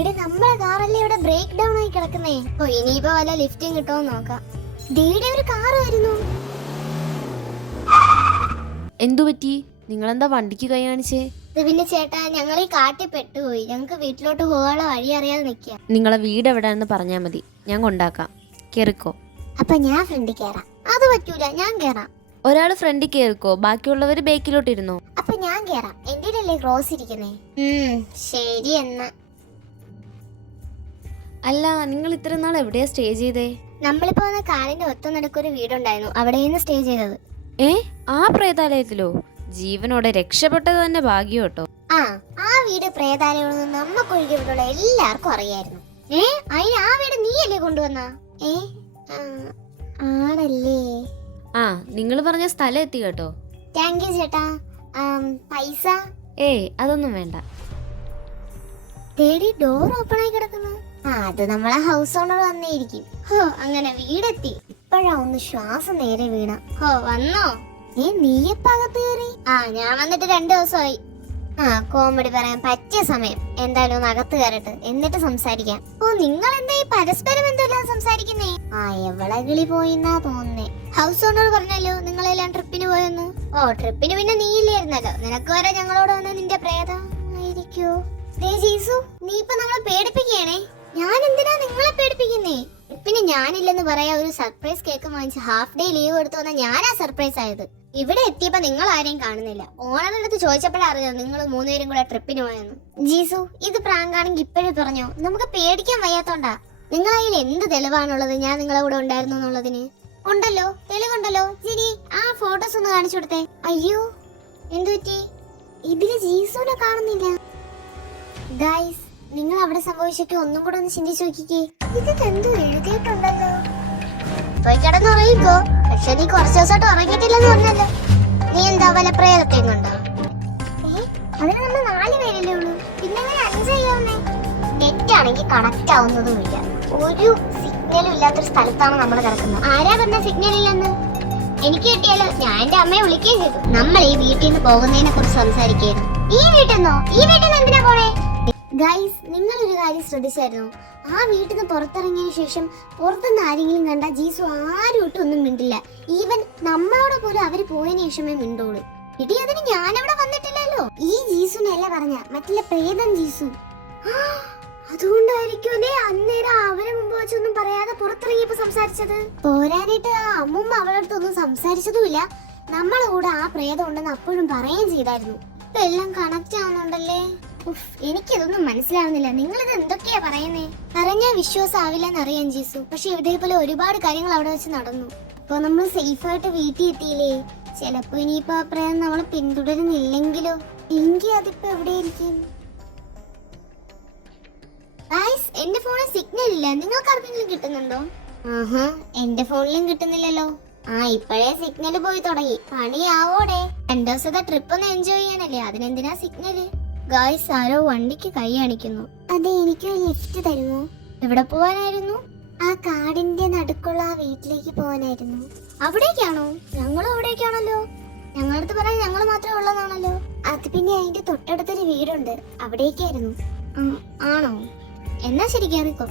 ഇവിടെ നമ്മളെ കാറല്ലേ ഇവിടെ ബ്രേക്ക് ഡൗൺ ആയി കിടക്കുന്നേ. ഓ ഇനിയിപ്പോ വല്ല ലിഫ്റ്റും കിട്ടുമോ നോക്കാം. ഡിയുടെ ഒരു കാറായിരുന്നു. എന്തു പറ്റി? നിങ്ങളെന്താ വണ്ടിക്ക് കൈ കാണിച്ചേ? പിന്നെ ചേട്ടാ, ഞങ്ങൾ ഈ കാട്ടിൽ പെട്ടുപോയി. ഞങ്ങൾക്ക് വീട്ടിലോട്ട് പോകാനുള്ള വഴി അറിയാതെ നിൽക്കുക. നിങ്ങളെ വീട് എവിടെയാണെന്ന് പറഞ്ഞാൽ മതി, ഞാൻ കൊണ്ടാക്കാം. കേറിക്കോ. അപ്പൊ ഞാൻ ഫ്രണ്ടിൽ കയറാം. അത് പറ്റൂല, ഞാൻ കയറാം. ഒരാള് ഫ്രണ്ടിൽ കേറിക്കോ, ബാക്കിയുള്ളവര് ബേക്കിലോട്ട് ഇരുന്നോ. അപ്പൊ ഞാൻ കയറാം. എന്റെയല്ലേ ക്രോസ് ഇരിക്കുന്നേ. ശരി എന്നാ. അല്ല, നിങ്ങൾ ഇത്ര നാൾ എവിടെയാ സ്റ്റേ ചെയ്തേ? നമ്മളിപ്പോ വന്ന കാടിന്റെ ഒത്തുനടുക്കൊരു വീടുണ്ടായിരുന്നു, അവിടെയാണ് സ്റ്റേ ചെയ്തത്. ആ പ്രേതാലയത്തിലോ? ജീവനോടെ രക്ഷപ്പെട്ടത് തന്നെ ഭാഗ്യം കേട്ടോ. ആ വീട് പ്രേതാലയമെന്ന് നമ്മക്കൊഴികെ ഇവിടെയുള്ള എല്ലാവർക്കും അറിയായിരുന്നു. അതിന് ആ വീട് നീയല്ലേ കൊണ്ടുവന്ന? ആണല്ലേ. നിങ്ങൾ പറഞ്ഞ സ്ഥലം എത്തി കേട്ടോ. താങ്ക് യു ചേട്ടാ. പൈസ? അതൊന്നും വേണ്ട. തേടി ഡോർ ഓപ്പൺ ആയി കിടക്കുന്നു. അത് നമ്മളെ ഹൗസ് ഓണർ വന്നേയിരിക്കും. അങ്ങനെ വീടെത്തി. ഇപ്പഴാ ഒന്ന് ശ്വാസം നേരെ വീണ. വന്നോ? നീയപ്പകത്ത് കയറി? ഞാൻ വന്നിട്ട് 2 ദിവസമായി. കോമഡി പറയാൻ പറ്റിയ സമയം. എന്തായാലും ഒന്ന് അകത്ത് കയറട്ടെ, എന്നിട്ട് സംസാരിക്കാം. നിങ്ങൾ എന്താ ഈ പരസ്പരം എന്തോല്ലാതെ സംസാരിക്കുന്നേ? എവളെ കിളി പോയിന്നാ തോന്നുന്നേ. ഹൗസ് ഓണർ പറഞ്ഞല്ലോ നിങ്ങളെല്ലാം ട്രിപ്പിന് പോയെന്ന്. ട്രിപ്പിന് പിന്നെ നീയില്ലായിരുന്നല്ലോ. നിനക്ക് വരെ ഞങ്ങളോട് വന്ന് നിന്റെ പ്രേതം ആയിരിക്കോ? ജീസു, നീ ഇപ്പൊ നമ്മളെ പേടിപ്പിക്കണേ. ഞാൻ എന്തിനാ നിങ്ങളെ പേടിപ്പിക്കുന്നേ? പിന്നെ ഞാനില്ലെന്ന് പറയാ ഒരു സർപ്രൈസ് കേക്ക് വാങ്ങിച്ച് ഹാഫ് ഡേ ലീവ് എടുത്തു വന്ന ഞാനാ സർപ്രൈസ് ആയത്. ഇവിടെ എത്തിയപ്പോ നിങ്ങൾ ആരെയും കാണുന്നില്ല. ഓണറിന്റെ അടുത്ത് ചോദിച്ചപ്പോഴാ അറിയാം നിങ്ങൾ 3 പേരും കൂടെ ട്രിപ്പിന് പോയെന്ന്. ജീസു, ഇത് പ്രാങ്ക് ആണെങ്കിൽ ഇപ്പോഴും പറഞ്ഞോ. നമുക്ക് പേടിക്കാൻ വയ്യാത്തോണ്ടാ. നിങ്ങളെ കയ്യിൽ എന്ത് തെളിവാണുള്ളത് ഞാൻ നിങ്ങളെ കൂടെ ഉണ്ടായിരുന്നു എന്നുള്ളതിന്? ഉണ്ടല്ലോ, തെളിവുണ്ടല്ലോ. ജിനി, ആ ഫോട്ടോസ് ഒന്ന് കാണിച്ചു കൊടുത്തേ. അയ്യോ, എന്തു പറ്റി? ഇതില് ജീസുവിനെ കാണുന്നില്ല. ഗൈസ്, നിങ്ങൾ അവിടെ സംഭവിച്ചൊക്കെ ഒന്നും കൂടെ ഒന്ന് ചിന്തിച്ചു നോക്കിക്കേ. ഇതൊക്കെ എന്തോ എഴുതിയിട്ടുണ്ടല്ലോ. പോയി കിടന്നുറങ്ങിക്കോ. പക്ഷെ നീ കുറച്ച് ദിവസമായിട്ട് ഉറങ്ങിയിട്ടില്ലെന്ന് പറഞ്ഞല്ലോ. നീ എന്താ വല്ല പ്രേതത്തെയും കൊണ്ടോ? അതിന് നമ്മൾ 4 പേരല്ലേ ഉള്ളൂ, പിന്നെ 5 ചെയ്യാവുന്നേ. നെറ്റ് ആണെങ്കിൽ കണക്ട് ആവുന്നതുമില്ല. ഒരു സിഗ്നലും ഇല്ലാത്തൊരു സ്ഥലത്താണ് നമ്മൾ കിടക്കുന്നത്. ആരാ പറഞ്ഞ സിഗ്നൽ ഇല്ലെന്ന്? എനിക്ക് കിട്ടിയാലോ ഞാൻ എന്റെ അമ്മയെ വിളിക്കുകയും ചെയ്തു. നമ്മൾ ഈ വീട്ടിൽ നിന്ന് പോകുന്നതിനെ കുറിച്ച് സംസാരിക്കായിരുന്നു. ഈ വീട്ടിൽ നിന്ന് എന്തിനാ പോണേ? ഗൈസ്, നിങ്ങളൊരു കാര്യം ശ്രദ്ധിച്ചായിരുന്നു? ആ വീട്ടിൽ നിന്ന് പുറത്തിറങ്ങിയതിനു ശേഷം പുറത്തുനിന്ന് ആരെങ്കിലും കണ്ട ജീസു ആരും ഒന്നും മിണ്ടില്ല. ഈവൻ നമ്മളോട് പോലും അവര് പോയതിനു ശേഷമേ മിണ്ടോളൂ. ഇടി, അതിന് ഞാനവിടെ വന്നിട്ടില്ലല്ലോ. ഈ ജീസുനല്ല പറഞ്ഞ, മറ്റുള്ള പ്രേതം ജീസു. അതുകൊണ്ടായിരിക്കും അല്ലേ അന്നേരം അവരെ മുമ്പ് വെച്ചൊന്നും പറയാതെ പുറത്തിറങ്ങിയപ്പോ സംസാരിച്ചത്. പോരാനായിട്ട് ആ അമ്മൂമ്മ അവളടുത്തൊന്നും സംസാരിച്ചതുമില്ല. നമ്മളെ കൂടെ ആ പ്രേതം ഉണ്ടെന്ന് അപ്പോഴും പറയുകയും ചെയ്തായിരുന്നു. ഇപ്പൊ എല്ലാം കണക്ട് ആവുന്നുണ്ടല്ലേ. എനിക്കിതൊന്നും മനസ്സിലാവുന്നില്ല. നിങ്ങളിത് എന്തൊക്കെയാ പറയുന്നേ? അറിഞ്ഞാൽ വിശ്വാസമാവില്ലെന്ന് അറിയാം ജീസു. പക്ഷെ ഇതേപോലെ ഒരുപാട് കാര്യങ്ങൾ അവിടെ വെച്ച് നടന്നു. ഇപ്പൊ നമ്മൾ സേഫായിട്ട് വീട്ടിൽ എത്തിയില്ലേ. ചിലപ്പോ ഇനിയിപ്പോ ആ പ്രേതം നമ്മളെ പിന്തുടരുന്നില്ലെങ്കിലോ? എങ്കിൽ അതിപ്പോ എവിടെയായിരിക്കും? എന്റെ ഫോണിൽ സിഗ്നൽ ഇല്ല. നിങ്ങൾക്ക് ആർക്കെങ്കിലും കിട്ടുന്നുണ്ടോ? എന്റെ ഫോണിലും കിട്ടുന്നില്ലല്ലോ. ഇപ്പോഴേ സിഗ്നൽ പോയി തുടങ്ങി. പണിയാവോടെ. 2 ദിവസത്തെ ട്രിപ്പ് ഒന്ന് എൻജോയ് ചെയ്യാനല്ലേ, അതിനെന്തിനാ സിഗ്നല്? ഗായ്സ്, ആരോ വണ്ടിക്ക് കൈ കാണിക്കുന്നു. അതെ, എനിക്ക് ലിഫ്റ്റ് തരുമോ? എവിടെ പോവാനായിരുന്നു? ആ കാടിന്റെ നടുക്കുള്ള ആ വീട്ടിലേക്ക് പോവാനായിരുന്നു. അവിടേക്കാണോ? ഞങ്ങളും അവിടേക്കാണല്ലോ. ഞങ്ങളടുത്ത് പറയാൻ ഞങ്ങൾ മാത്രമേ ഉള്ളതാണല്ലോ. അത് പിന്നെ അതിന്റെ തൊട്ടടുത്തൊരു വീടുണ്ട്, അവിടേക്കായിരുന്നു. ആണോ? എന്നാ ശരി, കേറിക്കോ.